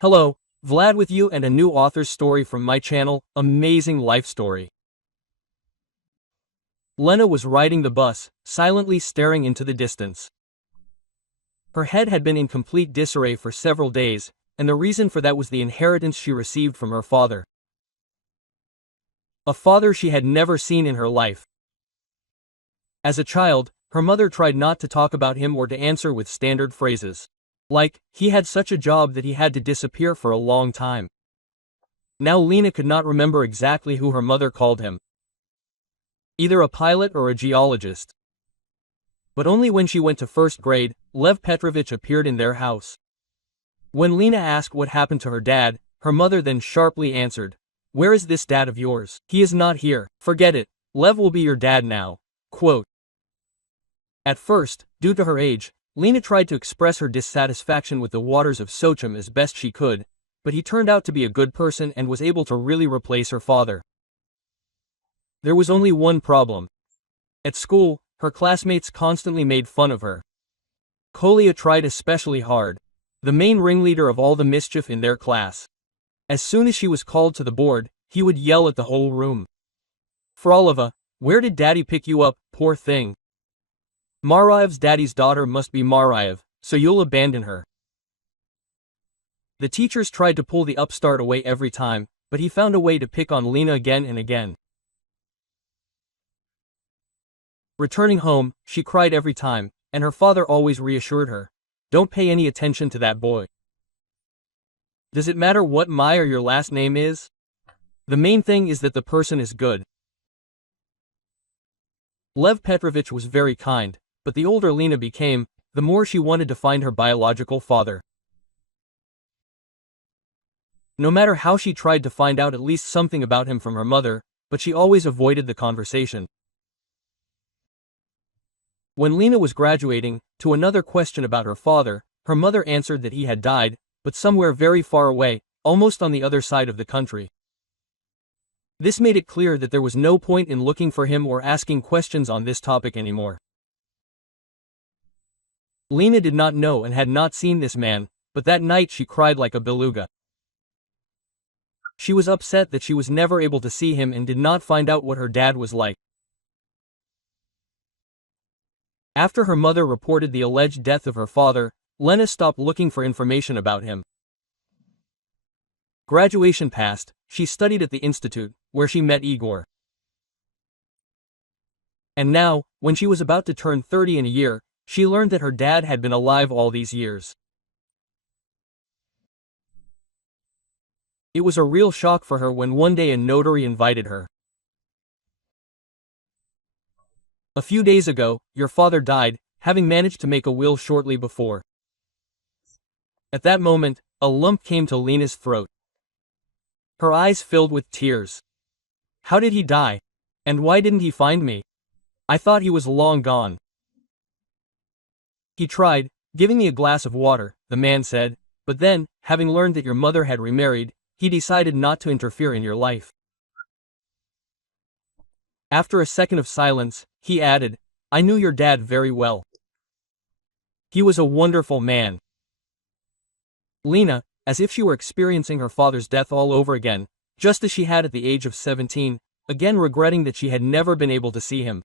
Hello, Vlad with you and a new author's story from my channel, Amazing Life Story. Lena was riding the bus, silently staring into the distance. Her head had been in complete disarray for several days, and the reason for that was the inheritance she received from her father. A father she had never seen in her life. As a child, her mother tried not to talk about him or to answer with standard phrases. Like, he had such a job that he had to disappear for a long time. Now Lena could not remember exactly who her mother called him. Either a pilot or a geologist. But only when she went to first grade, Lev Petrovich appeared in their house. When Lena asked what happened to her dad, her mother then sharply answered, "Where is this dad of yours? He is not here, forget it, Lev will be your dad now." Quote. At first, due to her age, Lena tried to express her dissatisfaction with the waters of Sochim as best she could, but he turned out to be a good person and was able to really replace her father. There was only one problem. At school, her classmates constantly made fun of her. Kolya tried especially hard, the main ringleader of all the mischief in their class. As soon as she was called to the board, he would yell at the whole room. "Frolova, where did daddy pick you up, poor thing? Maraev's daddy's daughter must be Maraev, so you'll abandon her." The teachers tried to pull the upstart away every time, but he found a way to pick on Lena again and again. Returning home, she cried every time, and her father always reassured her, "Don't pay any attention to that boy. Does it matter what my or your last name is? The main thing is that the person is good." Lev Petrovich was very kind, but the older Lena became, the more she wanted to find her biological father. No matter how she tried to find out at least something about him from her mother, but she always avoided the conversation. When Lena was graduating, to another question about her father, her mother answered that he had died, but somewhere very far away, almost on the other side of the country. This made it clear that there was no point in looking for him or asking questions on this topic anymore. Lena did not know and had not seen this man, but that night she cried like a beluga. She was upset that she was never able to see him and did not find out what her dad was like. After her mother reported the alleged death of her father, Lena stopped looking for information about him. Graduation passed, she studied at the institute, where she met Igor. And now, when she was about to turn 30 in a year, she learned that her dad had been alive all these years. It was a real shock for her when one day a notary invited her. "A few days ago, your father died, having managed to make a will shortly before." At that moment, a lump came to Lena's throat. Her eyes filled with tears. "How did he die? And why didn't he find me? I thought he was long gone." "He tried, giving me a glass of water," the man said, "but then, having learned that your mother had remarried, he decided not to interfere in your life." After a second of silence, he added, "I knew your dad very well. He was a wonderful man." Lena, as if she were experiencing her father's death all over again, just as she had at the age of 17, again regretting that she had never been able to see him.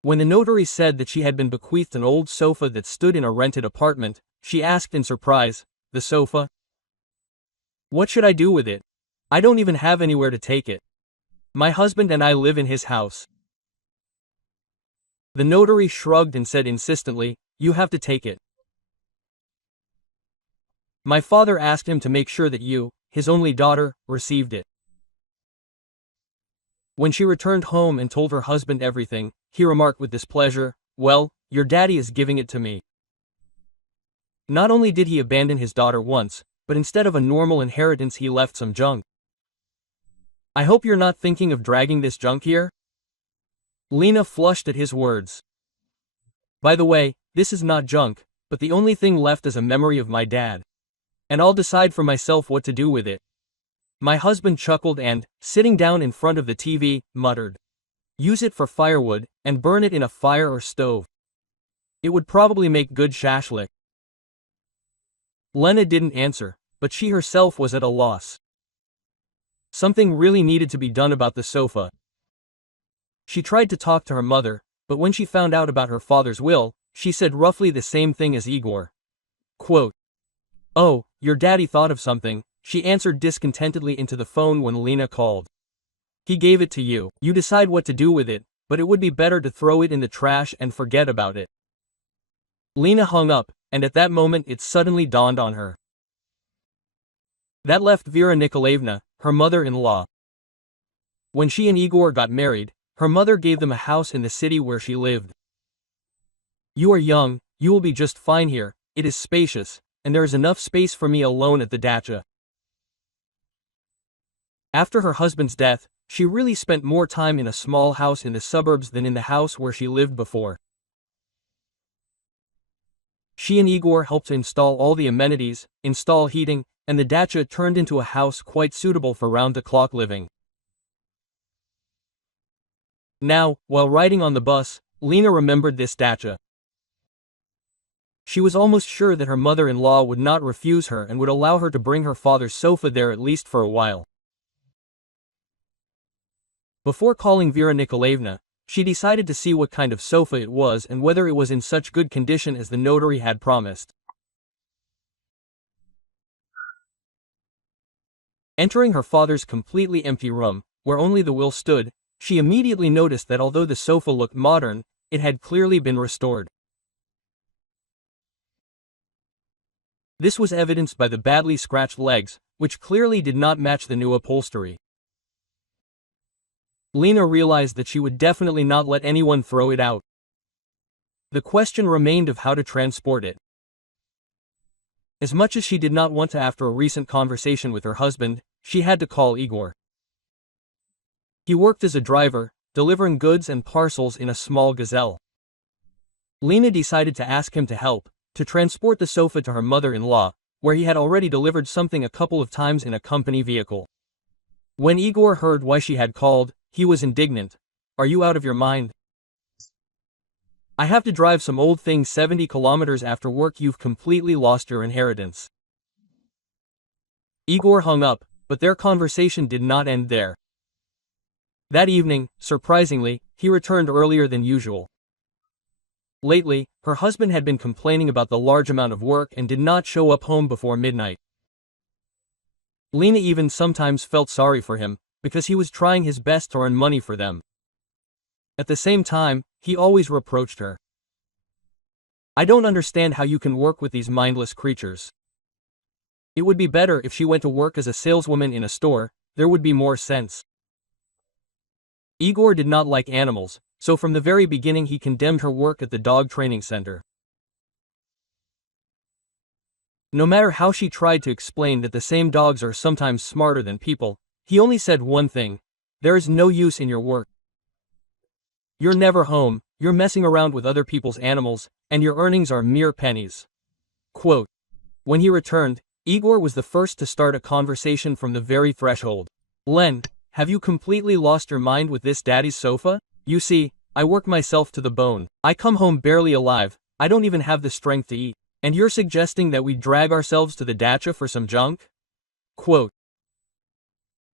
When the notary said that she had been bequeathed an old sofa that stood in a rented apartment, she asked in surprise, "The sofa? What should I do with it? I don't even have anywhere to take it. My husband and I live in his house." The notary shrugged and said insistently, "You have to take it. My father asked him to make sure that you, his only daughter, received it." When she returned home and told her husband everything, he remarked with displeasure, "Well, your daddy is giving it to me." Not only did he abandon his daughter once, but instead of a normal inheritance he left some junk. "I hope you're not thinking of dragging this junk here?" Lena flushed at his words. "By the way, this is not junk, but the only thing left is a memory of my dad. And I'll decide for myself what to do with it." My husband chuckled and, sitting down in front of the TV, muttered, "Use it for firewood, and burn it in a fire or stove. It would probably make good shashlik." Lena didn't answer, but she herself was at a loss. Something really needed to be done about the sofa. She tried to talk to her mother, but when she found out about her father's will, she said roughly the same thing as Igor. Quote, "Oh, your daddy thought of something," she answered discontentedly into the phone when Lena called. "He gave it to you. You decide what to do with it, but it would be better to throw it in the trash and forget about it." Lena hung up, and at that moment it suddenly dawned on her. That left Vera Nikolaevna, her mother-in-law. When she and Igor got married, her mother gave them a house in the city where she lived. "You are young, you will be just fine here, it is spacious, and there is enough space for me alone at the dacha." After her husband's death, she really spent more time in a small house in the suburbs than in the house where she lived before. She and Igor helped to install all the amenities, install heating, and the dacha turned into a house quite suitable for round-the-clock living. Now, while riding on the bus, Lena remembered this dacha. She was almost sure that her mother-in-law would not refuse her and would allow her to bring her father's sofa there at least for a while. Before calling Vera Nikolaevna, she decided to see what kind of sofa it was and whether it was in such good condition as the notary had promised. Entering her father's completely empty room, where only the will stood, she immediately noticed that although the sofa looked modern, it had clearly been restored. This was evidenced by the badly scratched legs, which clearly did not match the new upholstery. Lena realized that she would definitely not let anyone throw it out. The question remained of how to transport it. As much as she did not want to after a recent conversation with her husband, she had to call Igor. He worked as a driver, delivering goods and parcels in a small gazelle. Lena decided to ask him to help, to transport the sofa to her mother-in-law, where he had already delivered something a couple of times in a company vehicle. When Igor heard why she had called, he was indignant. "Are you out of your mind? I have to drive some old thing 70 kilometers after work. You've completely lost your inheritance." Igor hung up, but their conversation did not end there. That evening, surprisingly, he returned earlier than usual. Lately, her husband had been complaining about the large amount of work and did not show up home before midnight. Lena even sometimes felt sorry for him, because he was trying his best to earn money for them. At the same time, he always reproached her. "I don't understand how you can work with these mindless creatures. It would be better if she went to work as a saleswoman in a store, there would be more sense." Igor did not like animals, so from the very beginning he condemned her work at the dog training center. No matter how she tried to explain that the same dogs are sometimes smarter than people, he only said one thing: "There is no use in your work. You're never home, you're messing around with other people's animals, and your earnings are mere pennies." Quote. When he returned, Igor was the first to start a conversation from the very threshold. "Len, have you completely lost your mind with this daddy's sofa? You see, I work myself to the bone. I come home barely alive, I don't even have the strength to eat. And you're suggesting that we drag ourselves to the dacha for some junk?" Quote.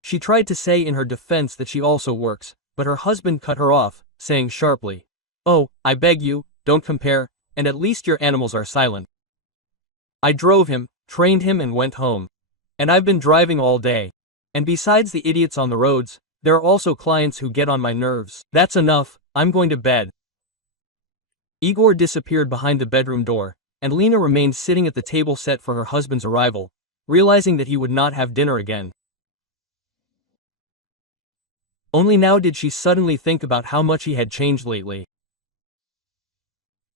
She tried to say in her defense that she also works, but her husband cut her off, saying sharply, "Oh, I beg you, don't compare, and at least your animals are silent. I drove him, trained him and went home. And I've been driving all day. And besides the idiots on the roads, there are also clients who get on my nerves. That's enough, I'm going to bed." Igor disappeared behind the bedroom door, and Lena remained sitting at the table set for her husband's arrival, realizing that he would not have dinner again. Only now did she suddenly think about how much he had changed lately.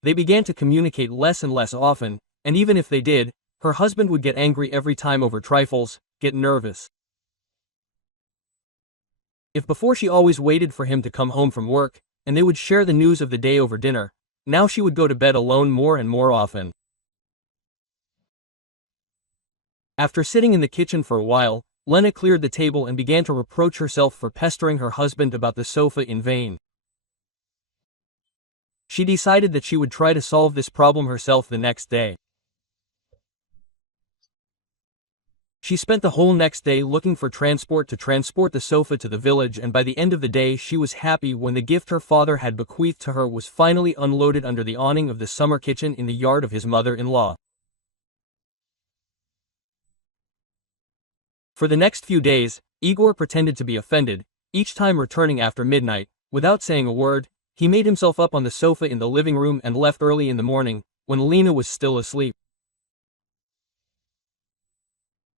They began to communicate less and less often, and even if they did, her husband would get angry every time over trifles, get nervous. If before she always waited for him to come home from work, and they would share the news of the day over dinner, now she would go to bed alone more and more often. After sitting in the kitchen for a while, Lena cleared the table and began to reproach herself for pestering her husband about the sofa in vain. She decided that she would try to solve this problem herself the next day. She spent the whole next day looking for transport to transport the sofa to the village, and by the end of the day she was happy when the gift her father had bequeathed to her was finally unloaded under the awning of the summer kitchen in the yard of his mother-in-law. For the next few days, Igor pretended to be offended. Each time returning after midnight, without saying a word, he made himself up on the sofa in the living room and left early in the morning, when Lena was still asleep.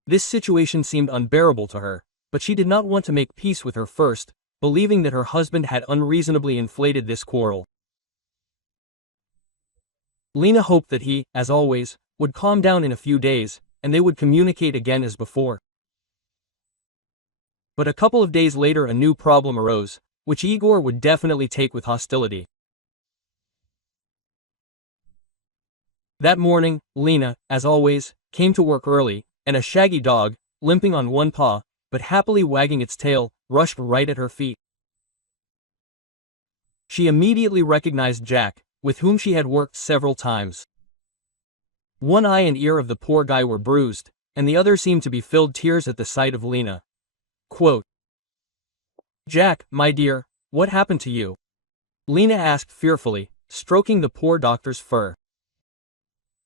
This situation seemed unbearable to her, but she did not want to make peace with her first, believing that her husband had unreasonably inflated this quarrel. Lena hoped that he, as always, would calm down in a few days, and they would communicate again as before. But a couple of days later a new problem arose, which Igor would definitely take with hostility. That morning, Lena, as always, came to work early, and a shaggy dog, limping on one paw, but happily wagging its tail, rushed right at her feet. She immediately recognized Jack, with whom she had worked several times. One eye and ear of the poor guy were bruised, and the other seemed to be filled tears at the sight of Lena. Quote, "Jack, my dear, what happened to you?" Lena asked fearfully, stroking the poor doctor's fur.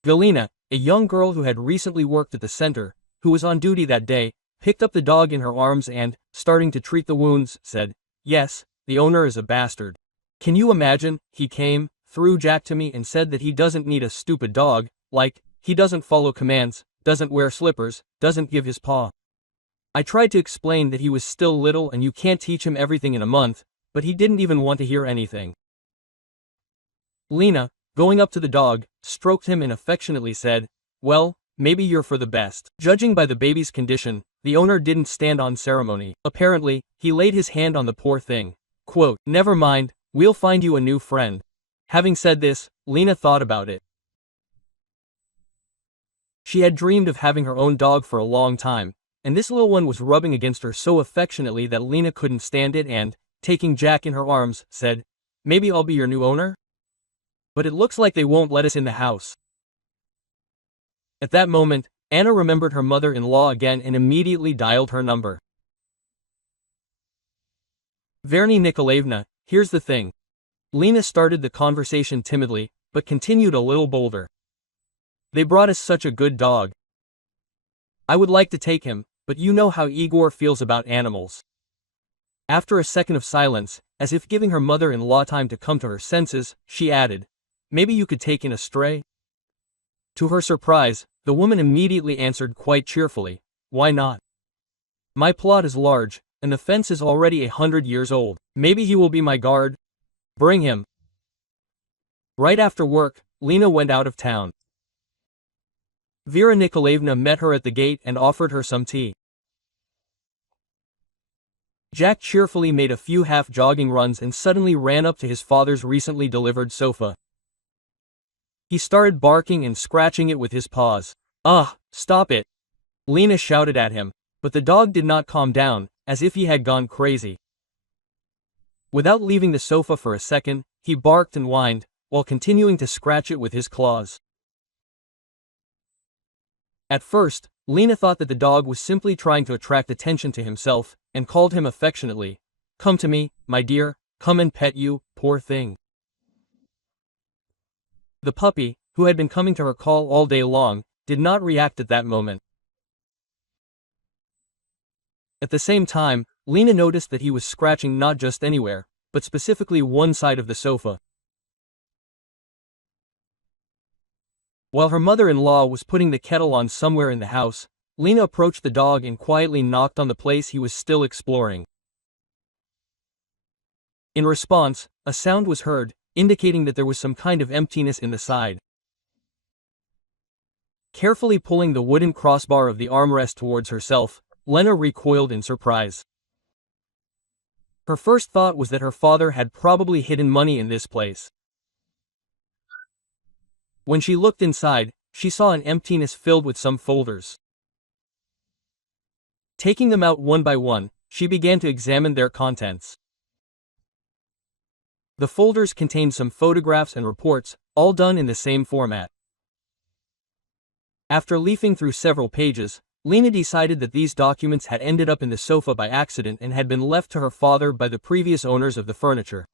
Galina, a young girl who had recently worked at the center, who was on duty that day, picked up the dog in her arms and, starting to treat the wounds, said, "Yes, the owner is a bastard. Can you imagine, he came, threw Jack to me and said that he doesn't need a stupid dog, like, he doesn't follow commands, doesn't wear slippers, doesn't give his paw. I tried to explain that he was still little and you can't teach him everything in a month, but he didn't even want to hear anything." Lena, going up to the dog, stroked him and affectionately said, "Well, maybe you're for the best." Judging by the baby's condition, the owner didn't stand on ceremony. Apparently, he laid his hand on the poor thing. Quote, "Never mind, we'll find you a new friend." Having said this, Lena thought about it. She had dreamed of having her own dog for a long time, and this little one was rubbing against her so affectionately that Lena couldn't stand it and, taking Jack in her arms, said, "Maybe I'll be your new owner? But it looks like they won't let us in the house." At that moment, Anna remembered her mother-in-law again and immediately dialed her number. "Vernie Nikolaevna, here's the thing." Lena started the conversation timidly, but continued a little bolder. "They brought us such a good dog. I would like to take him, but you know how Igor feels about animals." After a second of silence, as if giving her mother-in-law time to come to her senses, she added, "Maybe you could take in a stray?" To her surprise, the woman immediately answered quite cheerfully, "Why not? My plot is large, and the fence is already 100 years old. Maybe he will be my guard. Bring him." Right after work, Lena went out of town. Vera Nikolaevna met her at the gate and offered her some tea. Jack cheerfully made a few half-jogging runs and suddenly ran up to his father's recently delivered sofa. He started barking and scratching it with his paws. "Ah, stop it!" Lena shouted at him, but the dog did not calm down, as if he had gone crazy. Without leaving the sofa for a second, he barked and whined, while continuing to scratch it with his claws. At first, Lena thought that the dog was simply trying to attract attention to himself, and called him affectionately, "Come to me, my dear, come and pet you, poor thing." The puppy, who had been coming to her call all day long, did not react at that moment. At the same time, Lena noticed that he was scratching not just anywhere, but specifically one side of the sofa. While her mother-in-law was putting the kettle on somewhere in the house, Lena approached the dog and quietly knocked on the place he was still exploring. In response, a sound was heard, indicating that there was some kind of emptiness in the side. Carefully pulling the wooden crossbar of the armrest towards herself, Lena recoiled in surprise. Her first thought was that her father had probably hidden money in this place. When she looked inside, she saw an emptiness filled with some folders. Taking them out one by one, she began to examine their contents. The folders contained some photographs and reports, all done in the same format. After leafing through several pages, Lena decided that these documents had ended up in the sofa by accident and had been left to her father by the previous owners of the furniture.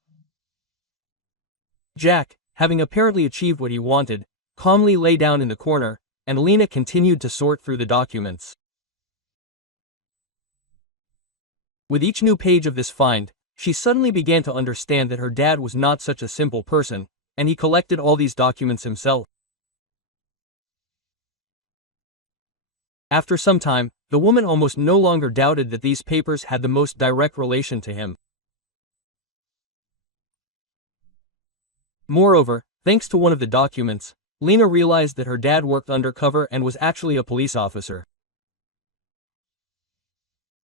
Jack, having apparently achieved what he wanted, calmly lay down in the corner, and Lena continued to sort through the documents. With each new page of this find, she suddenly began to understand that her dad was not such a simple person, and he collected all these documents himself. After some time, the woman almost no longer doubted that these papers had the most direct relation to him. Moreover, thanks to one of the documents, Lena realized that her dad worked undercover and was actually a police officer.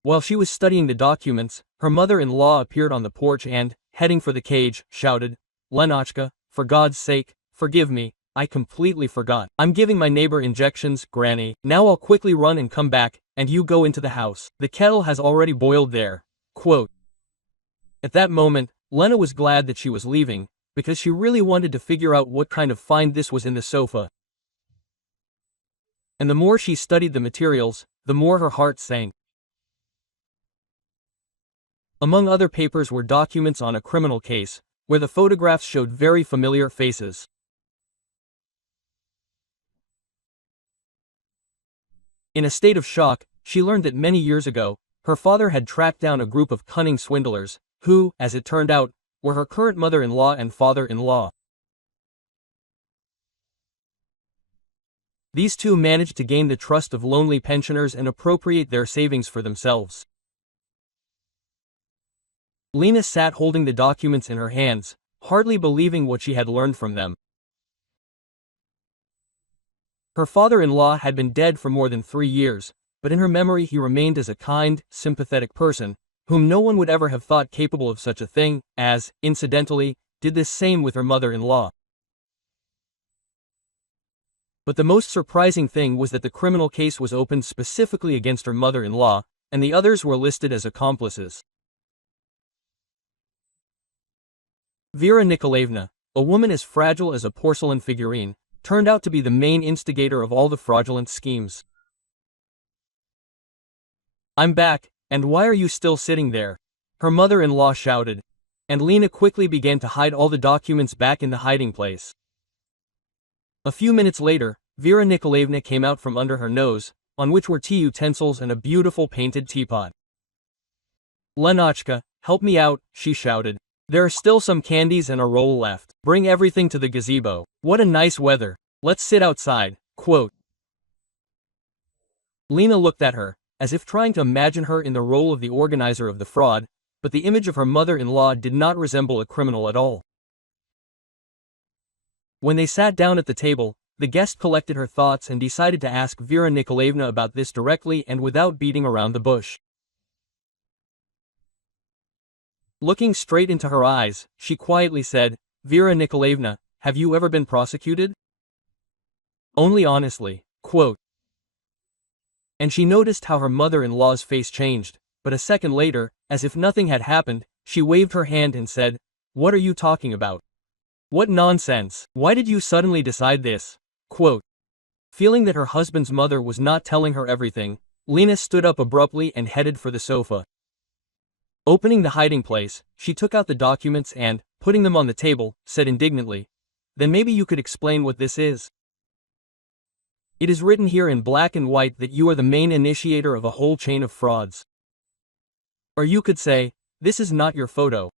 While she was studying the documents, her mother-in-law appeared on the porch and, heading for the cage, shouted, "Lenachka, for God's sake, forgive me, I completely forgot. I'm giving my neighbor injections, Granny. Now I'll quickly run and come back, and you go into the house. The kettle has already boiled there." Quote. At that moment, Lena was glad that she was leaving, because she really wanted to figure out what kind of find this was in the sofa. And the more she studied the materials, the more her heart sank. Among other papers were documents on a criminal case, where the photographs showed very familiar faces. In a state of shock, she learned that many years ago, her father had tracked down a group of cunning swindlers, who, as it turned out, were her current mother-in-law and father-in-law. These two managed to gain the trust of lonely pensioners and appropriate their savings for themselves. Lena sat holding the documents in her hands, hardly believing what she had learned from them. Her father-in-law had been dead for more than 3 years, but in her memory he remained as a kind, sympathetic person, whom no one would ever have thought capable of such a thing, as, incidentally, did this same with her mother-in-law. But the most surprising thing was that the criminal case was opened specifically against her mother-in-law, and the others were listed as accomplices. Vera Nikolaevna, a woman as fragile as a porcelain figurine, turned out to be the main instigator of all the fraudulent schemes. "I'm back, and why are you still sitting there?" her mother-in-law shouted, and Lena quickly began to hide all the documents back in the hiding place. A few minutes later, Vera Nikolaevna came out from under her nose, on which were tea utensils and a beautiful painted teapot. "Lenachka, help me out," she shouted. "There are still some candies and a roll left. Bring everything to the gazebo. What a nice weather. Let's sit outside." Quote. Lena looked at her, as if trying to imagine her in the role of the organizer of the fraud, but the image of her mother-in-law did not resemble a criminal at all. When they sat down at the table, the guest collected her thoughts and decided to ask Vera Nikolaevna about this directly and without beating around the bush. Looking straight into her eyes, she quietly said, "Vera Nikolaevna, have you ever been prosecuted?" "Only honestly." Quote. And she noticed how her mother-in-law's face changed, but a second later, as if nothing had happened, she waved her hand and said, "What are you talking about? What nonsense! Why did you suddenly decide this?" Quote. Feeling that her husband's mother was not telling her everything, Lena stood up abruptly and headed for the sofa. Opening the hiding place, she took out the documents and, putting them on the table, said indignantly, "Then maybe you could explain what this is. It is written here in black and white that you are the main initiator of a whole chain of frauds. Or you could say, this is not your photo."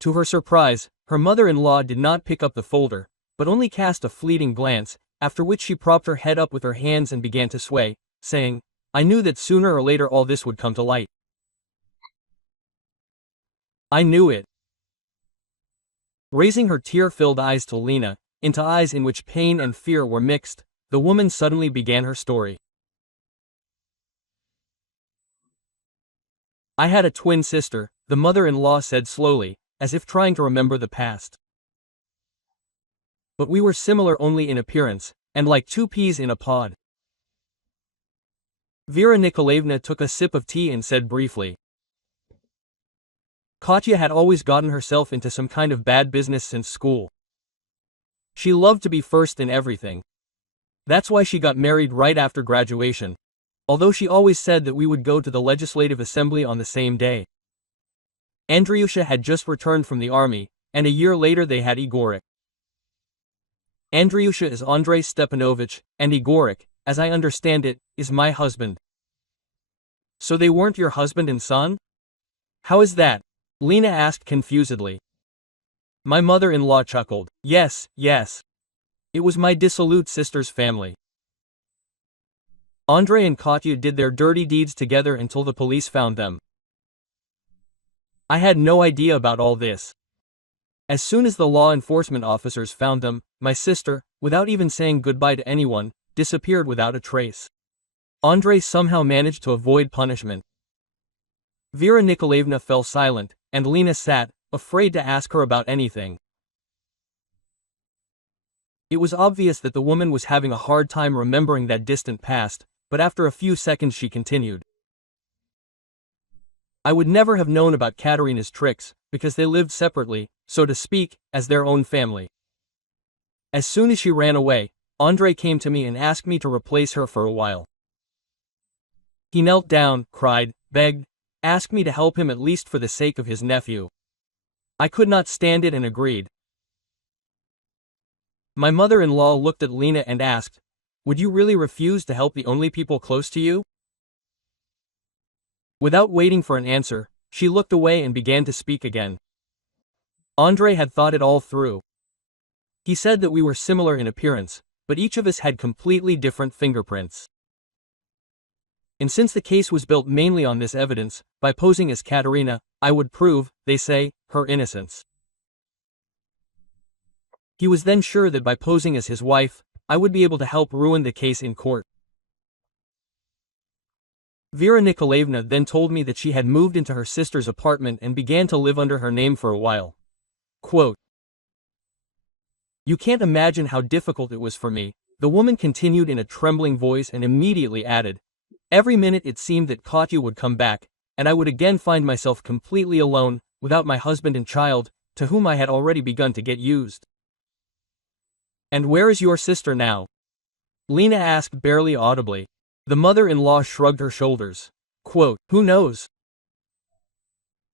To her surprise, her mother-in-law did not pick up the folder, but only cast a fleeting glance, after which she propped her head up with her hands and began to sway, saying, "I knew that sooner or later all this would come to light. I knew it." Raising her tear-filled eyes to Lena, into eyes in which pain and fear were mixed, the woman suddenly began her story. "I had a twin sister," the mother-in-law said slowly, as if trying to remember the past. "But we were similar only in appearance, and like two peas in a pod." Vera Nikolaevna took a sip of tea and said briefly, "Katya had always gotten herself into some kind of bad business since school. She loved to be first in everything. That's why she got married right after graduation. Although she always said that we would go to the legislative assembly on the same day. Andriusha had just returned from the army, and a year later they had Igorek. Andriusha is Andrei Stepanovich, and Igorek, as I understand it, is my husband. So they weren't your husband and son? How is that? Lena asked confusedly. My mother-in-law chuckled. Yes, yes. It was my dissolute sister's family. Andrei and Katya did their dirty deeds together until the police found them. I had no idea about all this. As soon as the law enforcement officers found them, my sister, without even saying goodbye to anyone, disappeared without a trace. Andrei somehow managed to avoid punishment. Vera Nikolaevna fell silent, and Lena sat, afraid to ask her about anything. It was obvious that the woman was having a hard time remembering that distant past, but after a few seconds she continued. I would never have known about Katerina's tricks, because they lived separately, so to speak, as their own family. As soon as she ran away, Andrei came to me and asked me to replace her for a while. He knelt down, cried, begged, asked me to help him at least for the sake of his nephew. I could not stand it and agreed. My mother-in-law looked at Lena and asked, would you really refuse to help the only people close to you? Without waiting for an answer, she looked away and began to speak again. Andrei had thought it all through. He said that we were similar in appearance, but each of us had completely different fingerprints. And since the case was built mainly on this evidence, by posing as Katerina, I would prove, they say, her innocence. He was then sure that by posing as his wife, I would be able to help ruin the case in court. Vera Nikolaevna then told me that she had moved into her sister's apartment and began to live under her name for a while. Quote, you can't imagine how difficult it was for me, the woman continued in a trembling voice and immediately added, every minute it seemed that Katya would come back, and I would again find myself completely alone, without my husband and child, to whom I had already begun to get used. And where is your sister now? Lena asked barely audibly. The mother-in-law shrugged her shoulders. Quote, who knows?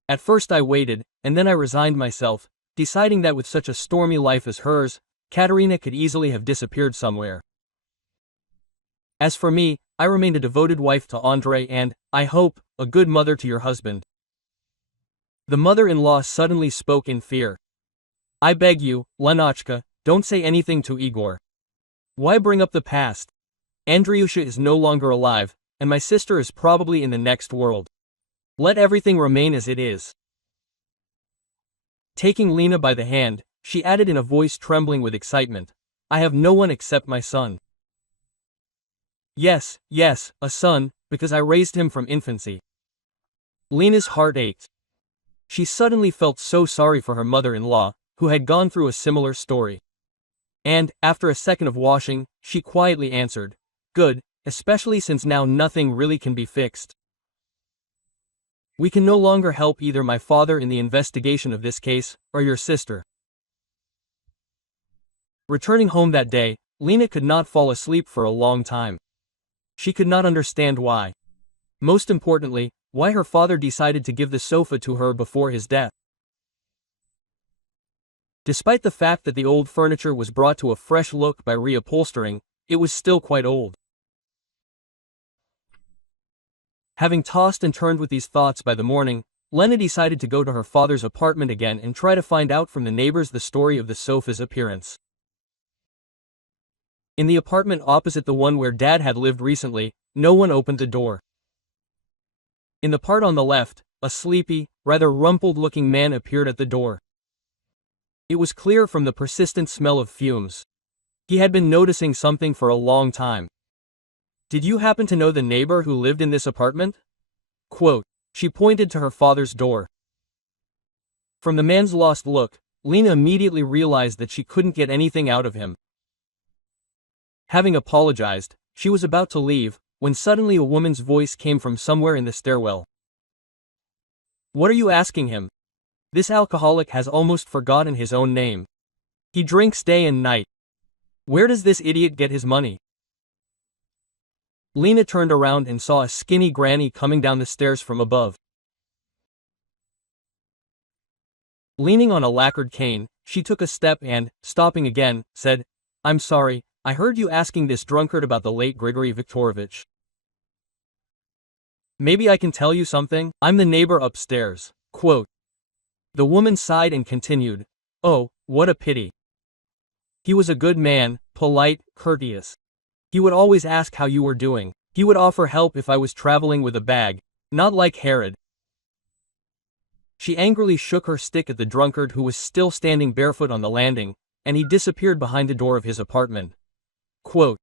At first I waited, and then I resigned myself, deciding that with such a stormy life as hers, Katerina could easily have disappeared somewhere. As for me, I remained a devoted wife to Andrei and, I hope, a good mother to your husband. The mother-in-law suddenly spoke in fear. I beg you, Lenachka, don't say anything to Igor. Why bring up the past? Andriusha is no longer alive, and my sister is probably in the next world. Let everything remain as it is. Taking Lena by the hand, she added in a voice trembling with excitement, I have no one except my son. Yes, yes, a son, because I raised him from infancy. Lena's heart ached. She suddenly felt so sorry for her mother-in-law, who had gone through a similar story. And, after a second of washing, she quietly answered, good, especially since now nothing really can be fixed. We can no longer help either my father in the investigation of this case, or your sister. Returning home that day, Lena could not fall asleep for a long time. She could not understand why. Most importantly, why her father decided to give the sofa to her before his death. Despite the fact that the old furniture was brought to a fresh look by reupholstering, it was still quite old. Having tossed and turned with these thoughts by the morning, Lena decided to go to her father's apartment again and try to find out from the neighbors the story of the sofa's appearance. In the apartment opposite the one where Dad had lived recently, no one opened the door. In the part on the left, a sleepy, rather rumpled-looking man appeared at the door. It was clear from the persistent smell of fumes. He had been noticing something for a long time. Did you happen to know the neighbor who lived in this apartment? Quote, she pointed to her father's door. From the man's lost look, Lena immediately realized that she couldn't get anything out of him. Having apologized, she was about to leave, when suddenly a woman's voice came from somewhere in the stairwell. What are you asking him? This alcoholic has almost forgotten his own name. He drinks day and night. Where does this idiot get his money? Lena turned around and saw a skinny granny coming down the stairs from above. Leaning on a lacquered cane, she took a step and, stopping again, said, "I'm sorry, I heard you asking this drunkard about the late Grigory Viktorovich. Maybe I can tell you something? I'm the neighbor upstairs." Quote. The woman sighed and continued, "Oh, what a pity. He was a good man, polite, courteous. He would always ask how you were doing. He would offer help if I was traveling with a bag, not like Herod." She angrily shook her stick at the drunkard who was still standing barefoot on the landing, and he disappeared behind the door of his apartment. Quote.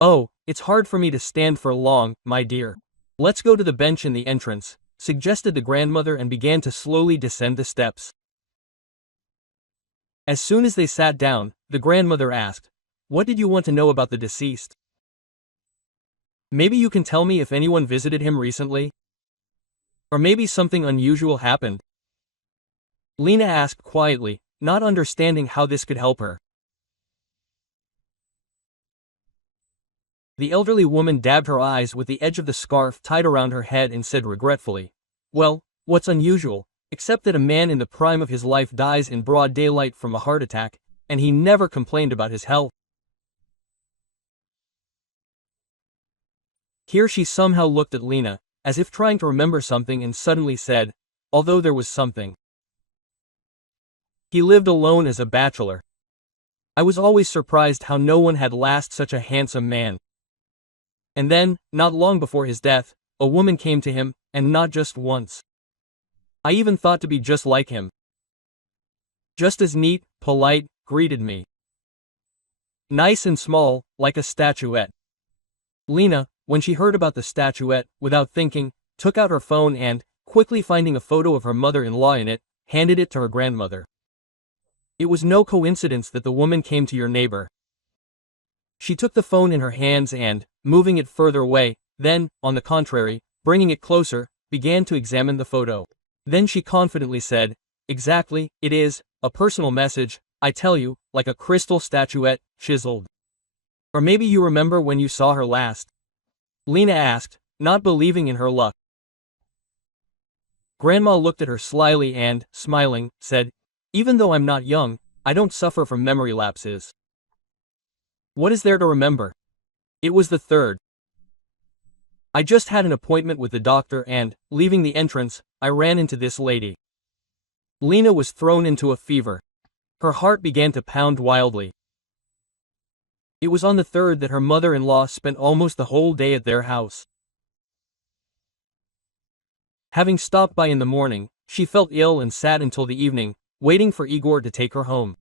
"Oh, it's hard for me to stand for long, my dear. Let's go to the bench in the entrance," suggested the grandmother and began to slowly descend the steps. As soon as they sat down, the grandmother asked, "What did you want to know about the deceased? Maybe you can tell me if anyone visited him recently? Or maybe something unusual happened?" Lena asked quietly, not understanding how this could help her. The elderly woman dabbed her eyes with the edge of the scarf tied around her head and said regretfully, "Well, what's unusual, except that a man in the prime of his life dies in broad daylight from a heart attack, and he never complained about his health." Here she somehow looked at Lena, as if trying to remember something, and suddenly said, "Although there was something. He lived alone as a bachelor. I was always surprised how no one had last such a handsome man. And then, not long before his death, a woman came to him, and not just once. I even thought to be just like him. Just as neat, polite, greeted me. Nice and small, like a statuette." Lena, when she heard about the statuette, without thinking, took out her phone and, quickly finding a photo of her mother-in-law in it, handed it to her grandmother. It was no coincidence that the woman came to your neighbor. She took the phone in her hands and, moving it further away, then, on the contrary, bringing it closer, began to examine the photo. Then she confidently said, "Exactly, it is a personal message, I tell you, like a crystal statuette, chiseled. Or maybe you remember when you saw her last?" Lena asked, not believing in her luck. Grandma looked at her slyly and, smiling, said, "Even though I'm not young, I don't suffer from memory lapses. What is there to remember? It was the 3rd. I just had an appointment with the doctor and, leaving the entrance, I ran into this lady." Lena was thrown into a fever. Her heart began to pound wildly. It was on the 3rd that her mother-in-law spent almost the whole day at their house. Having stopped by in the morning, she felt ill and sat until the evening, waiting for Igor to take her home.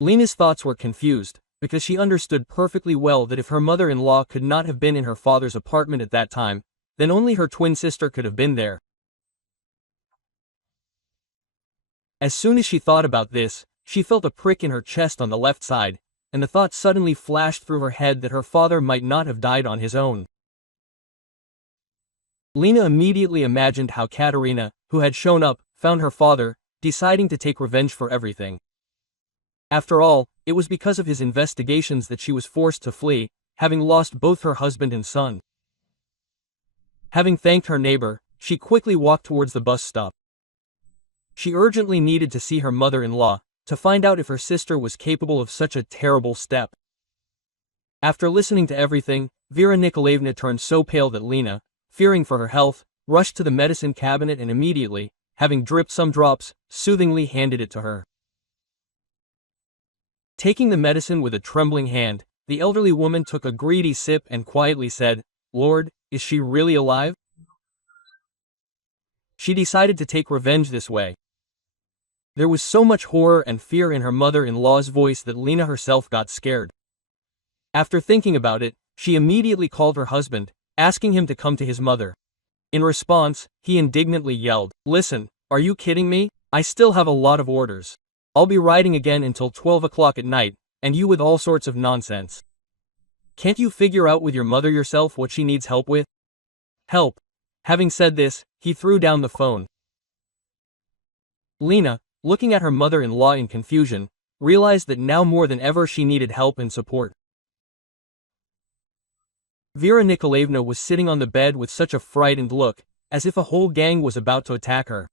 Lena's thoughts were confused, because she understood perfectly well that if her mother-in-law could not have been in her father's apartment at that time, then only her twin sister could have been there. As soon as she thought about this, she felt a prick in her chest on the left side, and the thought suddenly flashed through her head that her father might not have died on his own. Lena immediately imagined how Katerina, who had shown up, found her father, deciding to take revenge for everything. After all, it was because of his investigations that she was forced to flee, having lost both her husband and son. Having thanked her neighbor, she quickly walked towards the bus stop. She urgently needed to see her mother-in-law, to find out if her sister was capable of such a terrible step. After listening to everything, Vera Nikolaevna turned so pale that Lena, fearing for her health, rushed to the medicine cabinet and immediately, having dripped some drops, soothingly handed it to her. Taking the medicine with a trembling hand, the elderly woman took a greedy sip and quietly said, "Lord, is she really alive?" She decided to take revenge this way. There was so much horror and fear in her mother-in-law's voice that Lena herself got scared. After thinking about it, she immediately called her husband, asking him to come to his mother. In response, he indignantly yelled, "Listen, are you kidding me? I still have a lot of orders. I'll be riding again until 12 o'clock at night, and you with all sorts of nonsense. Can't you figure out with your mother yourself what she needs help with? Help." Having said this, he threw down the phone. Lena, looking at her mother-in-law in confusion, realized that now more than ever she needed help and support. Vera Nikolaevna was sitting on the bed with such a frightened look, as if a whole gang was about to attack her.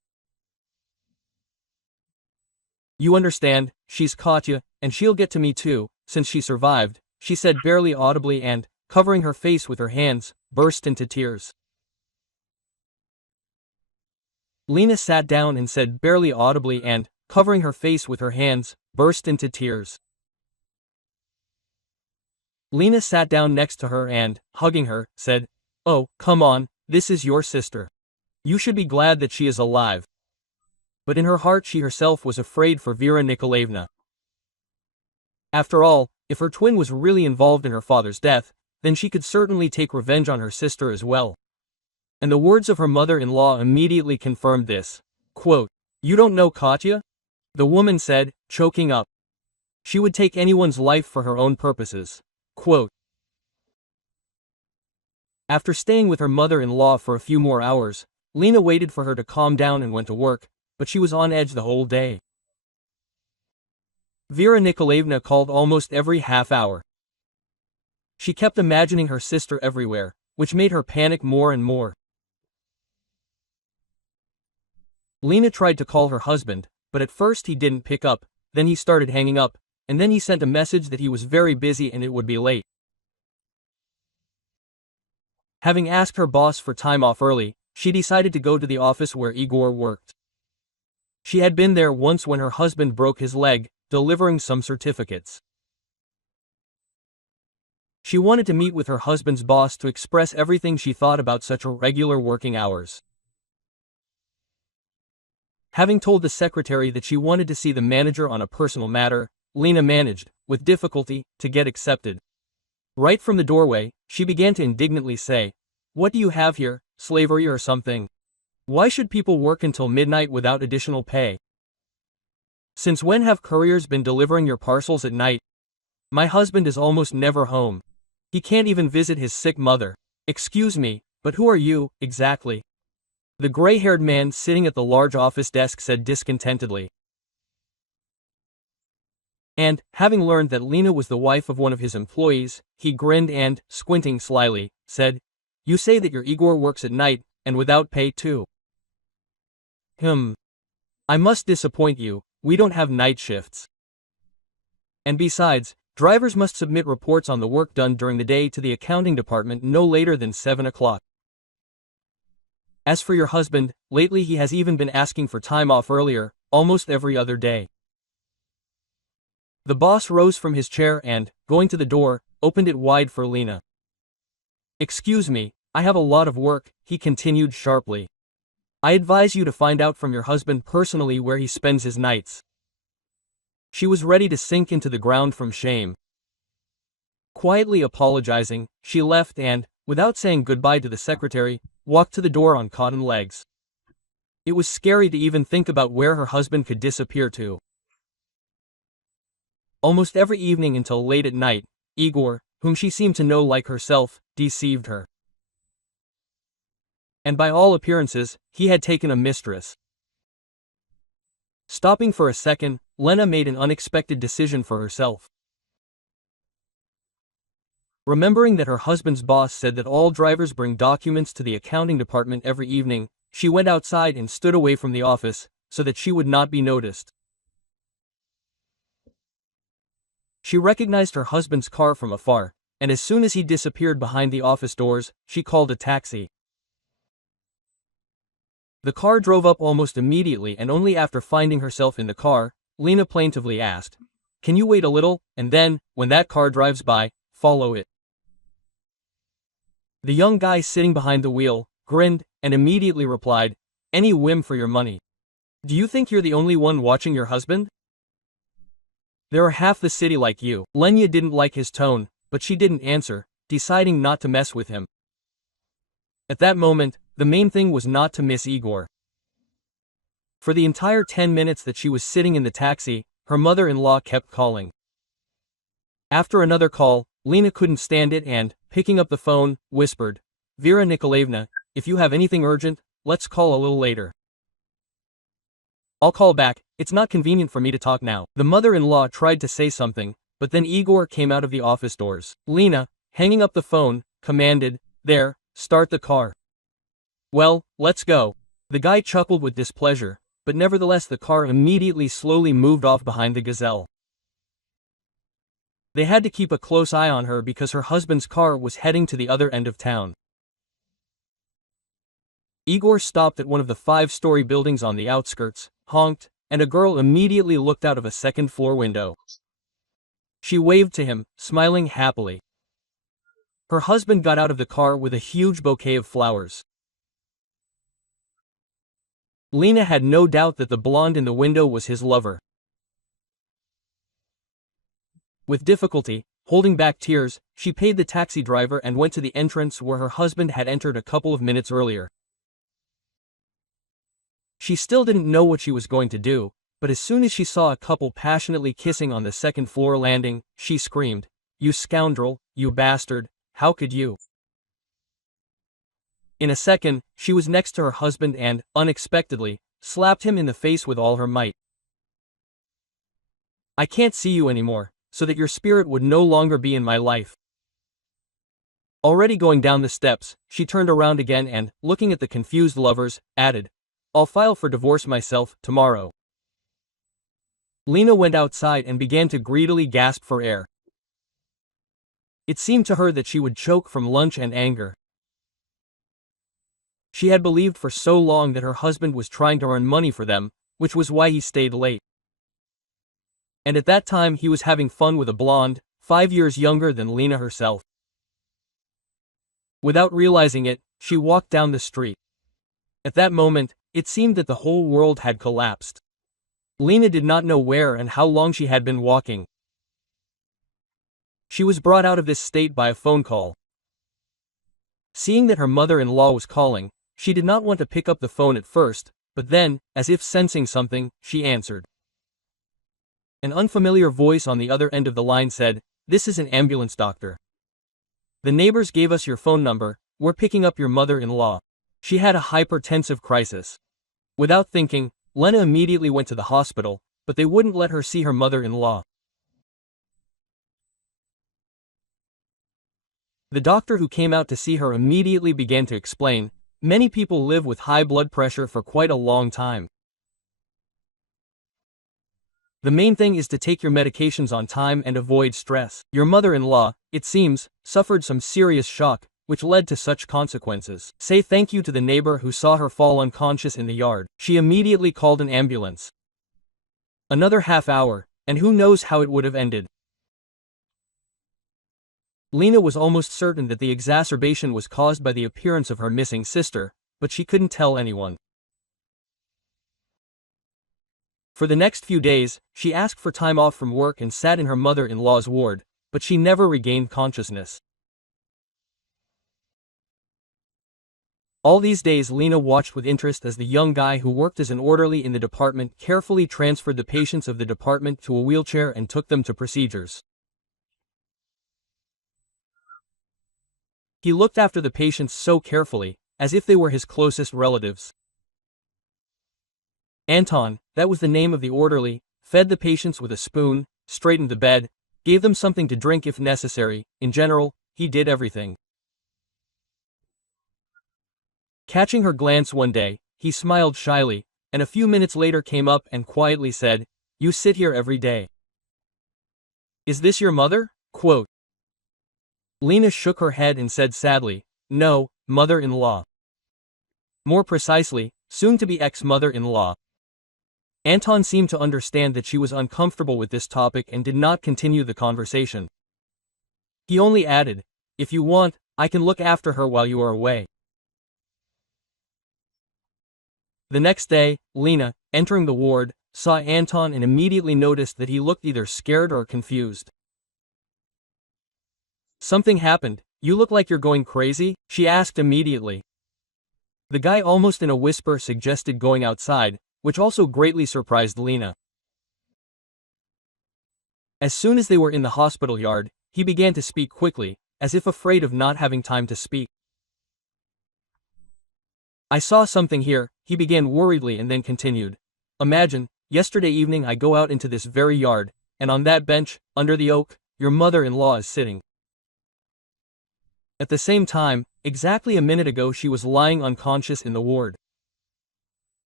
"You understand, she's Katya, and she'll get to me too, since she survived," she said barely audibly and, covering her face with her hands, burst into tears. Lena sat down and said barely audibly and, covering her face with her hands, burst into tears. Lena sat down next to her and, hugging her, said, "Oh, come on, this is your sister. You should be glad that she is alive." But in her heart she herself was afraid for Vera Nikolaevna. After all, if her twin was really involved in her father's death, then she could certainly take revenge on her sister as well. And the words of her mother-in-law immediately confirmed this. Quote, "You don't know Katya?" the woman said, choking up. "She would take anyone's life for her own purposes." Quote. After staying with her mother-in-law for a few more hours, Lena waited for her to calm down and went to work, but she was on edge the whole day. Vera Nikolaevna called almost every half hour. She kept imagining her sister everywhere, which made her panic more and more. Lena tried to call her husband, but at first he didn't pick up, then he started hanging up, and then he sent a message that he was very busy and it would be late. Having asked her boss for time off early, she decided to go to the office where Igor worked. She had been there once when her husband broke his leg, delivering some certificates. She wanted to meet with her husband's boss to express everything she thought about such irregular working hours. Having told the secretary that she wanted to see the manager on a personal matter, Lena managed, with difficulty, to get accepted. Right from the doorway, she began to indignantly say, "What do you have here, slavery or something? Why should people work until midnight without additional pay? Since when have couriers been delivering your parcels at night? My husband is almost never home. He can't even visit his sick mother. Excuse me, but who are you, exactly?" The gray-haired man sitting at the large office desk said discontentedly. And, having learned that Lena was the wife of one of his employees, he grinned and, squinting slyly, said, "You say that your Igor works at night, and without pay too." I must disappoint you, we don't have night shifts. And besides, drivers must submit reports on the work done during the day to the accounting department no later than 7 o'clock. As for your husband, lately he has even been asking for time off earlier, almost every other day. The boss rose from his chair and, going to the door, opened it wide for Lena. "Excuse me, I have a lot of work," he continued sharply. "I advise you to find out from your husband personally where he spends his nights." She was ready to sink into the ground from shame. Quietly apologizing, she left and, without saying goodbye to the secretary, walked to the door on cotton legs. It was scary to even think about where her husband could disappear to. Almost every evening until late at night, Igor, whom she seemed to know like herself, deceived her. And by all appearances, he had taken a mistress. Stopping for a second, Lena made an unexpected decision for herself. Remembering that her husband's boss said that all drivers bring documents to the accounting department every evening, she went outside and stood away from the office, so that she would not be noticed. She recognized her husband's car from afar, and as soon as he disappeared behind the office doors, she called a taxi. The car drove up almost immediately, and only after finding herself in the car, Lena plaintively asked, "Can you wait a little, and then, when that car drives by, follow it?" The young guy sitting behind the wheel, grinned, and immediately replied, "Any whim for your money. Do you think you're the only one watching your husband? There are half the city like you." Lena didn't like his tone, but she didn't answer, deciding not to mess with him. At that moment, the main thing was not to miss Igor. For the entire 10 minutes that she was sitting in the taxi, her mother-in-law kept calling. After another call, Lena couldn't stand it and, picking up the phone, whispered, "Vera Nikolaevna, if you have anything urgent, let's call a little later." "I'll call back," It's not convenient for me to talk now. The mother-in-law tried to say something, but then Igor came out of the office doors. Lena, hanging up the phone, commanded, "There, start the car." "Well, let's go." The guy chuckled with displeasure, but nevertheless the car immediately slowly moved off behind the gazelle. They had to keep a close eye on her because her husband's car was heading to the other end of town. Igor stopped at one of the 5-story buildings on the outskirts, honked, and a girl immediately looked out of a second-floor window. She waved to him, smiling happily. Her husband got out of the car with a huge bouquet of flowers. Lena had no doubt that the blonde in the window was his lover. With difficulty, holding back tears, she paid the taxi driver and went to the entrance where her husband had entered a couple of minutes earlier. She still didn't know what she was going to do, but as soon as she saw a couple passionately kissing on the second-floor landing, she screamed, "You scoundrel, you bastard, how could you?" In a second, she was next to her husband and, unexpectedly, slapped him in the face with all her might. "I can't see you anymore, so that your spirit would no longer be in my life." Already going down the steps, she turned around again and, looking at the confused lovers, added, "I'll file for divorce myself, tomorrow." Lena went outside and began to greedily gasp for air. It seemed to her that she would choke from lunch and anger. She had believed for so long that her husband was trying to earn money for them, which was why he stayed late. And at that time he was having fun with a blonde, 5 years younger than Lena herself. Without realizing it, she walked down the street. At that moment, it seemed that the whole world had collapsed. Lena did not know where and how long she had been walking. She was brought out of this state by a phone call. Seeing that her mother-in-law was calling, she did not want to pick up the phone at first, but then, as if sensing something, she answered. An unfamiliar voice on the other end of the line said, "This is an ambulance doctor. The neighbors gave us your phone number, we're picking up your mother-in-law. She had a hypertensive crisis." Without thinking, Lena immediately went to the hospital, but they wouldn't let her see her mother-in-law. The doctor who came out to see her immediately began to explain, "Many people live with high blood pressure for quite a long time. The main thing is to take your medications on time and avoid stress. Your mother-in-law, it seems, suffered some serious shock, which led to such consequences. Say thank you to the neighbor who saw her fall unconscious in the yard." She immediately called an ambulance. Another half hour, and who knows how it would have ended. Lena was almost certain that the exacerbation was caused by the appearance of her missing sister, but she couldn't tell anyone. For the next few days, she asked for time off from work and sat in her mother-in-law's ward, but she never regained consciousness. All these days Lena watched with interest as the young guy who worked as an orderly in the department carefully transferred the patients of the department to a wheelchair and took them to procedures. He looked after the patients so carefully, as if they were his closest relatives. Anton, that was the name of the orderly, fed the patients with a spoon, straightened the bed, gave them something to drink if necessary. In general, he did everything. Catching her glance one day, he smiled shyly, and a few minutes later came up and quietly said, "You sit here every day. Is this your mother?" Quote. Lena shook her head and said sadly, "No, mother-in-law. More precisely, soon-to-be ex-mother-in-law." Anton seemed to understand that she was uncomfortable with this topic and did not continue the conversation. He only added, "If you want, I can look after her while you are away." The next day, Lena, entering the ward, saw Anton and immediately noticed that he looked either scared or confused. "Something happened, you look like you're going crazy?" she asked immediately. The guy almost in a whisper suggested going outside, which also greatly surprised Lena. As soon as they were in the hospital yard, he began to speak quickly, as if afraid of not having time to speak. "I saw something here," he began worriedly and then continued. "Imagine, yesterday evening I go out into this very yard, and on that bench, under the oak, your mother-in-law is sitting. At the same time, exactly a minute ago she was lying unconscious in the ward.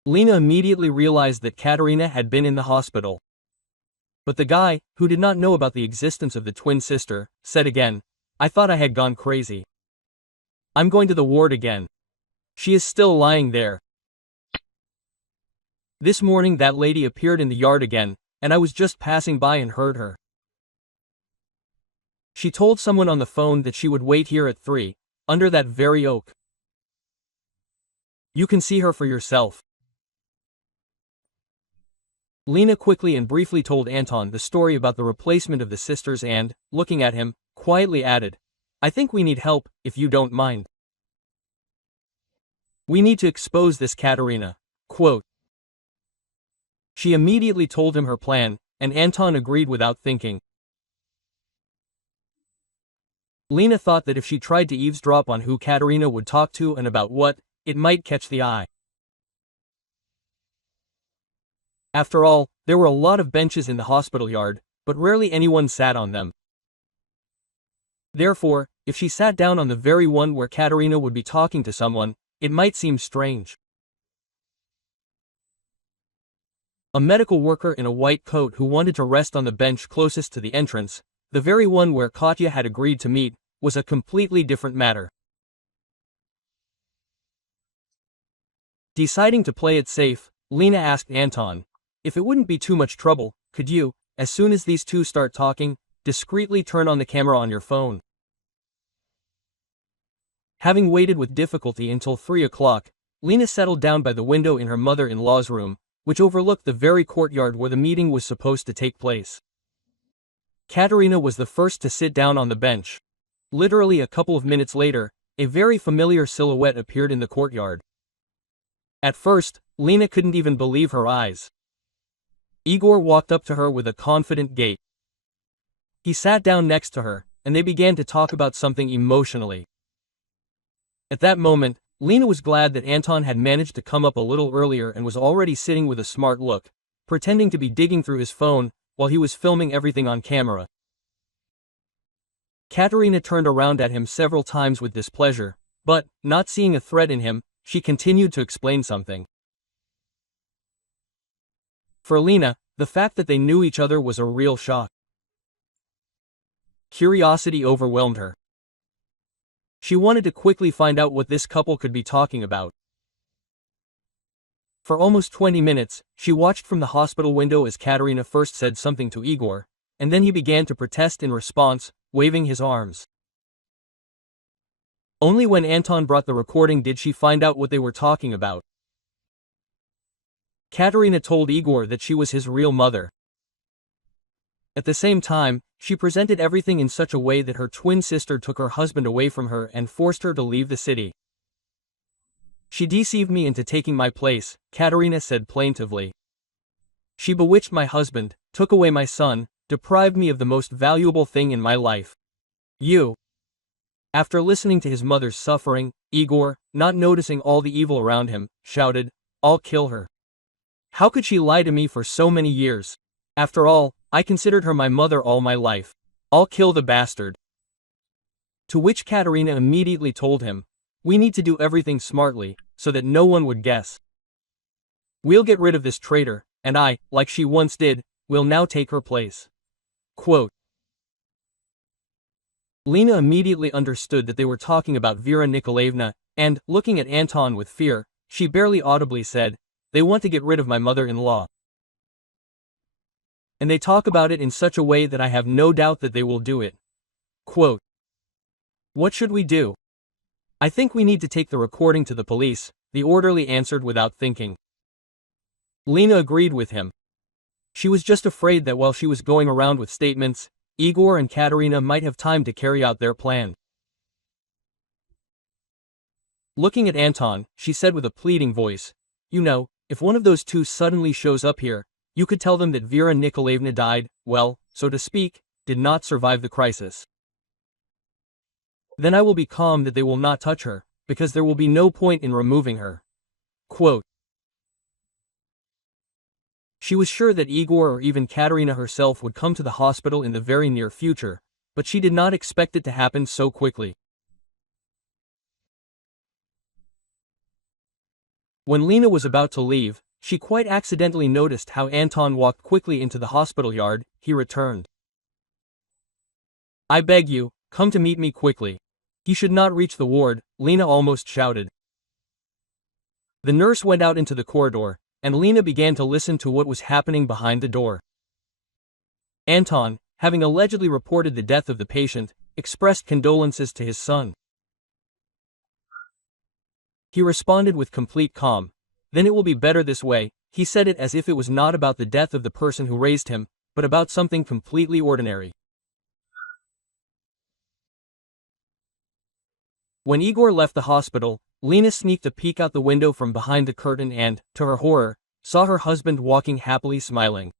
Lena immediately realized that Katerina had been in the hospital. But the guy, who did not know about the existence of the twin sister, said again, "I thought I had gone crazy. I'm going to the ward again. She is still lying there. This morning that lady appeared in the yard again, and I was just passing by and heard her. She told someone on the phone that she would wait here at 3, under that very oak. You can see her for yourself." Lena quickly and briefly told Anton the story about the replacement of the sisters and, looking at him, quietly added, "I think we need help, if you don't mind. We need to expose this Katerina." Quote. She immediately told him her plan, and Anton agreed without thinking. Lena thought that if she tried to eavesdrop on who Katerina would talk to and about what, it might catch the eye. After all, there were a lot of benches in the hospital yard, but rarely anyone sat on them. Therefore, if she sat down on the very one where Katerina would be talking to someone, it might seem strange. A medical worker in a white coat who wanted to rest on the bench closest to the entrance, the very one where Katya had agreed to meet, was a completely different matter. Deciding to play it safe, Lena asked Anton, "If it wouldn't be too much trouble, could you, as soon as these two start talking, discreetly turn on the camera on your phone?" Having waited with difficulty until 3 o'clock, Lena settled down by the window in her mother-in-law's room, which overlooked the very courtyard where the meeting was supposed to take place. Katerina was the first to sit down on the bench. Literally a couple of minutes later, a very familiar silhouette appeared in the courtyard. At first, Lena couldn't even believe her eyes. Igor walked up to her with a confident gait. He sat down next to her, and they began to talk about something emotionally. At that moment, Lena was glad that Anton had managed to come up a little earlier and was already sitting with a smart look, pretending to be digging through his phone, while he was filming everything on camera. Katerina turned around at him several times with displeasure, but, not seeing a threat in him, she continued to explain something. For Lena, the fact that they knew each other was a real shock. Curiosity overwhelmed her. She wanted to quickly find out what this couple could be talking about. For almost 20 minutes, she watched from the hospital window as Katerina first said something to Igor, and then he began to protest in response, waving his arms. Only when Anton brought the recording did she find out what they were talking about. Katerina told Igor that she was his real mother. At the same time, she presented everything in such a way that her twin sister took her husband away from her and forced her to leave the city. "She deceived me into taking my place," Katerina said plaintively. "She bewitched my husband, took away my son, deprived me of the most valuable thing in my life. You." After listening to his mother's suffering, Igor, not noticing all the evil around him, shouted, "I'll kill her. How could she lie to me for so many years? After all, I considered her my mother all my life. I'll kill the bastard." To which Katerina immediately told him, "We need to do everything smartly, so that no one would guess. We'll get rid of this traitor, and I, like she once did, will now take her place." Quote. Lena immediately understood that they were talking about Vera Nikolaevna, and, looking at Anton with fear, she barely audibly said, "They want to get rid of my mother-in-law. And they talk about it in such a way that I have no doubt that they will do it." Quote. "What should we do?" "I think we need to take the recording to the police," the orderly answered without thinking. Lena agreed with him. She was just afraid that while she was going around with statements, Igor and Katerina might have time to carry out their plan. Looking at Anton, she said with a pleading voice, "You know, if one of those two suddenly shows up here, you could tell them that Vera Nikolaevna died, well, so to speak, did not survive the crisis. Then I will be calm that they will not touch her, because there will be no point in removing her." Quote. She was sure that Igor or even Katerina herself would come to the hospital in the very near future, but she did not expect it to happen so quickly. When Lena was about to leave, she quite accidentally noticed how Anton walked quickly into the hospital yard. He returned. "I beg you, come to meet me quickly." "He should not reach the ward," Lena almost shouted. The nurse went out into the corridor, and Lena began to listen to what was happening behind the door. Anton, having allegedly reported the death of the patient, expressed condolences to his son. He responded with complete calm. "Then it will be better this way." He said it as if it was not about the death of the person who raised him, but about something completely ordinary. When Igor left the hospital, Lena sneaked a peek out the window from behind the curtain and, to her horror, saw her husband walking happily smiling.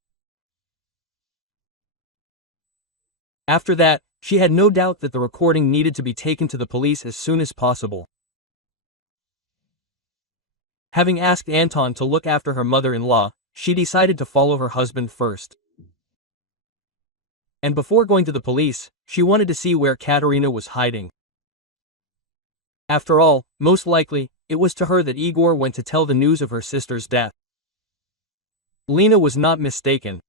After that, she had no doubt that the recording needed to be taken to the police as soon as possible. Having asked Anton to look after her mother-in-law, she decided to follow her husband first. And before going to the police, she wanted to see where Katerina was hiding. After all, most likely, it was to her that Igor went to tell the news of her sister's death. Lena was not mistaken.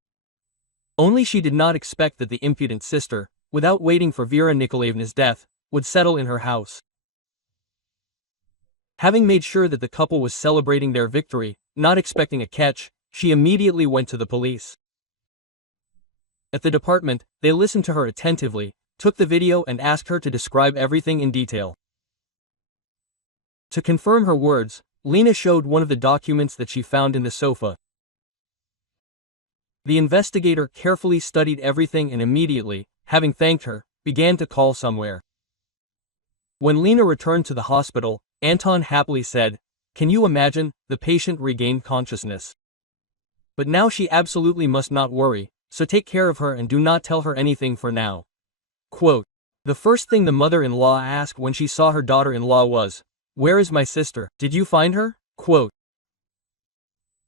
Only she did not expect that the impudent sister, without waiting for Vera Nikolaevna's death, would settle in her house. Having made sure that the couple was celebrating their victory, not expecting a catch, she immediately went to the police. At the department, they listened to her attentively, took the video and asked her to describe everything in detail. To confirm her words, Lena showed one of the documents that she found in the sofa. The investigator carefully studied everything and immediately, having thanked her, began to call somewhere. When Lena returned to the hospital, Anton happily said, "Can you imagine, the patient regained consciousness. But now she absolutely must not worry, so take care of her and do not tell her anything for now." Quote, "The first thing the mother-in-law asked when she saw her daughter-in-law was, 'Where is my sister? Did you find her?'" Quote.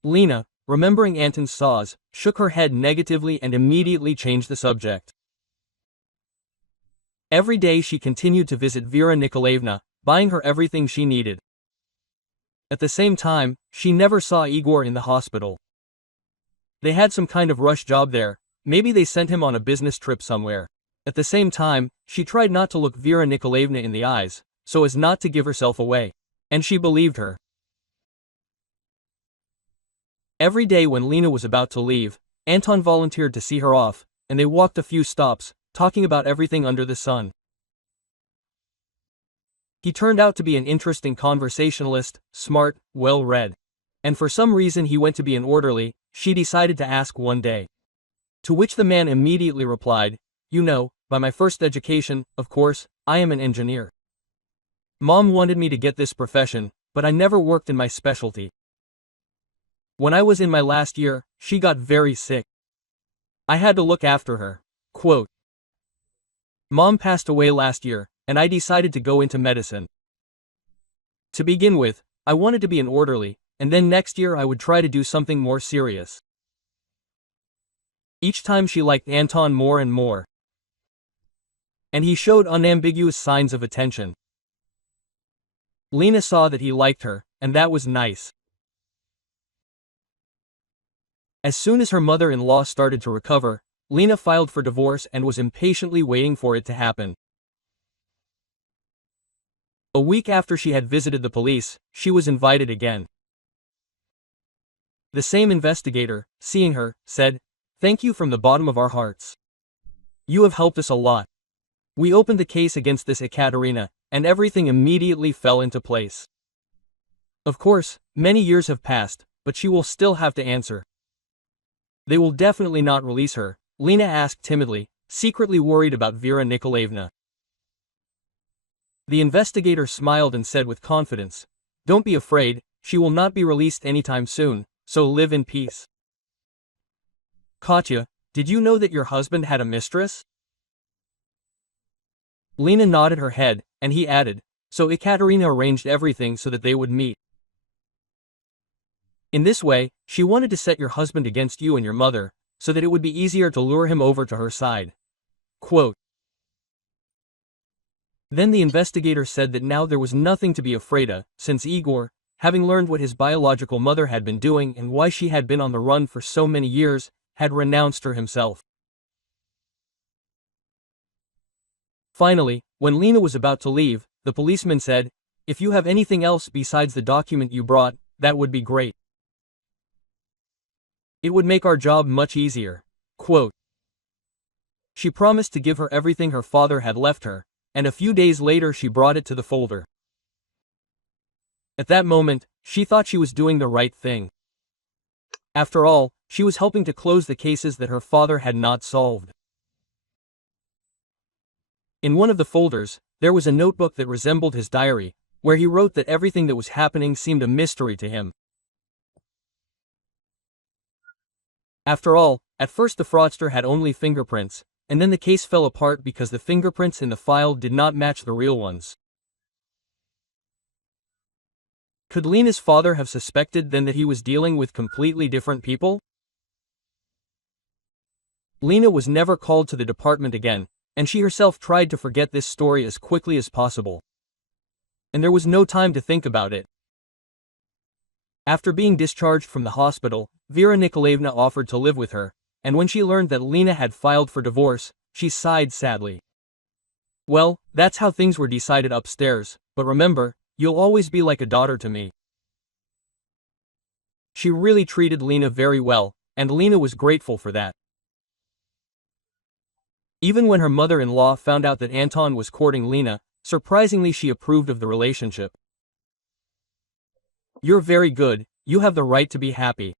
Lena, remembering Anton's saws, shook her head negatively and immediately changed the subject. Every day she continued to visit Vera Nikolaevna, buying her everything she needed. At the same time, she never saw Igor in the hospital. They had some kind of rush job there, maybe they sent him on a business trip somewhere. At the same time, she tried not to look Vera Nikolaevna in the eyes, so as not to give herself away. And she believed her. Every day when Lena was about to leave, Anton volunteered to see her off, and they walked a few stops, talking about everything under the sun. He turned out to be an interesting conversationalist, smart, well-read. And for some reason he went to be an orderly, she decided to ask one day. To which the man immediately replied, "You know, by my first education, of course, I am an engineer. Mom wanted me to get this profession, but I never worked in my specialty. When I was in my last year, she got very sick. I had to look after her." Quote, "Mom passed away last year, and I decided to go into medicine. To begin with, I wanted to be an orderly, and then next year I would try to do something more serious." Each time she liked Anton more and more. And he showed unambiguous signs of attention. Lena saw that he liked her, and that was nice. As soon as her mother-in-law started to recover, Lena filed for divorce and was impatiently waiting for it to happen. A week after she had visited the police, she was invited again. The same investigator, seeing her, said, "Thank you from the bottom of our hearts. You have helped us a lot. We opened the case against this Ekaterina, and everything immediately fell into place. Of course, many years have passed, but she will still have to answer." "They will definitely not release her?" Lena asked timidly, secretly worried about Vera Nikolaevna. The investigator smiled and said with confidence, "Don't be afraid, she will not be released anytime soon, so live in peace." "Katya, did you know that your husband had a mistress?" Lena nodded her head, and he added, "So Ekaterina arranged everything so that they would meet." In this way, she wanted to set your husband against you and your mother, so that it would be easier to lure him over to her side. Quote. Then the investigator said that now there was nothing to be afraid of, since Igor, having learned what his biological mother had been doing and why she had been on the run for so many years, had renounced her himself. Finally, when Lena was about to leave, the policeman said, "If you have anything else besides the document you brought, that would be great. It would make our job much easier." Quote. She promised to give her everything her father had left her, and a few days later she brought it to the folder. At that moment, she thought she was doing the right thing. After all, she was helping to close the cases that her father had not solved. In one of the folders, there was a notebook that resembled his diary, where he wrote that everything that was happening seemed a mystery to him. After all, at first the fraudster had only fingerprints, and then the case fell apart because the fingerprints in the file did not match the real ones. Could Lena's father have suspected then that he was dealing with completely different people? Lena was never called to the department again, and she herself tried to forget this story as quickly as possible. And there was no time to think about it. After being discharged from the hospital, Vera Nikolaevna offered to live with her, and when she learned that Lena had filed for divorce, she sighed sadly. Well, that's how things were decided upstairs, but remember, you'll always be like a daughter to me. She really treated Lena very well, and Lena was grateful for that. Even when her mother-in-law found out that Anton was courting Lena, surprisingly she approved of the relationship. You're very good, you have the right to be happy.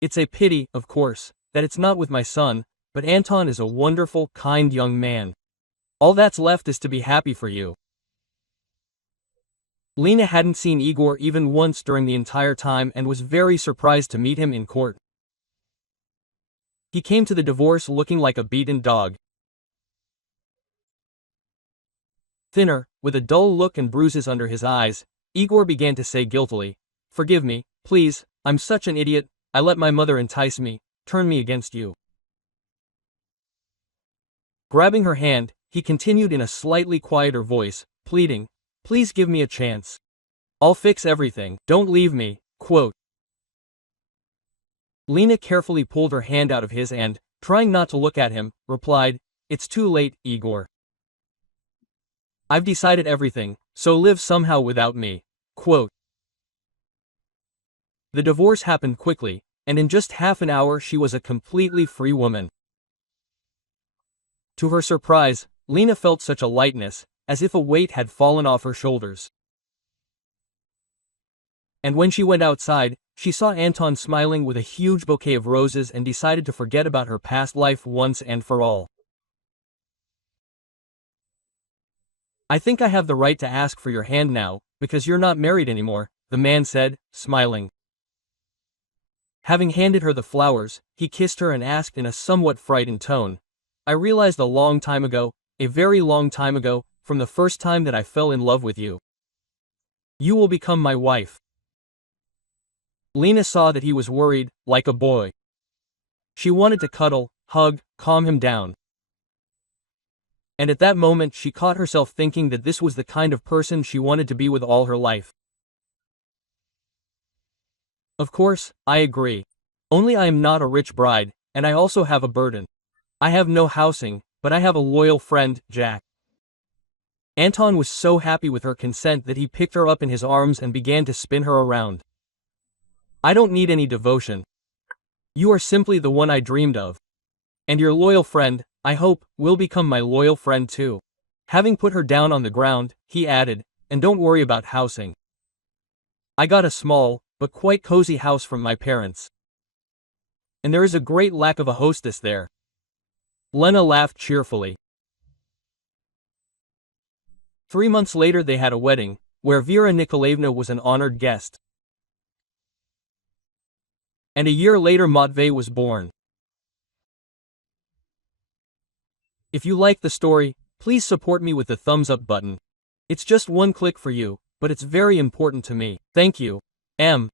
It's a pity, of course, that it's not with my son, but Anton is a wonderful, kind young man. All that's left is to be happy for you. Lena hadn't seen Igor even once during the entire time and was very surprised to meet him in court. He came to the divorce looking like a beaten dog. Thinner, with a dull look and bruises under his eyes, Igor began to say guiltily, "Forgive me, please, I'm such an idiot, I let my mother entice me, turn me against you." Grabbing her hand, he continued in a slightly quieter voice, pleading, "Please give me a chance. I'll fix everything, don't leave me." Quote. Lena carefully pulled her hand out of his and, trying not to look at him, replied, "It's too late, Igor. I've decided everything, so live somehow without me." Quote. The divorce happened quickly, and in just half an hour she was a completely free woman. To her surprise, Lena felt such a lightness, as if a weight had fallen off her shoulders. And when she went outside, she saw Anton smiling with a huge bouquet of roses and decided to forget about her past life once and for all. "I think I have the right to ask for your hand now, because you're not married anymore," the man said, smiling. Having handed her the flowers, he kissed her and asked in a somewhat frightened tone, "I realized a long time ago, a very long time ago, from the first time that I fell in love with you. You will become my wife." Lena saw that he was worried, like a boy. She wanted to cuddle, hug, calm him down. And at that moment she caught herself thinking that this was the kind of person she wanted to be with all her life. "Of course, I agree. Only I am not a rich bride, and I also have a burden. I have no housing, but I have a loyal friend, Jack." Anton was so happy with her consent that he picked her up in his arms and began to spin her around. "I don't need any devotion. You are simply the one I dreamed of. And your loyal friend, I hope, will become my loyal friend too." Having put her down on the ground, he added, "And don't worry about housing. I got a small, but quite cozy house from my parents. And there is a great lack of a hostess there." Lena laughed cheerfully. 3 months later they had a wedding, where Vera Nikolaevna was an honored guest. And a year later Matvey was born. If you like the story, please support me with the thumbs up button. It's just one click for you, but it's very important to me. Thank you. M.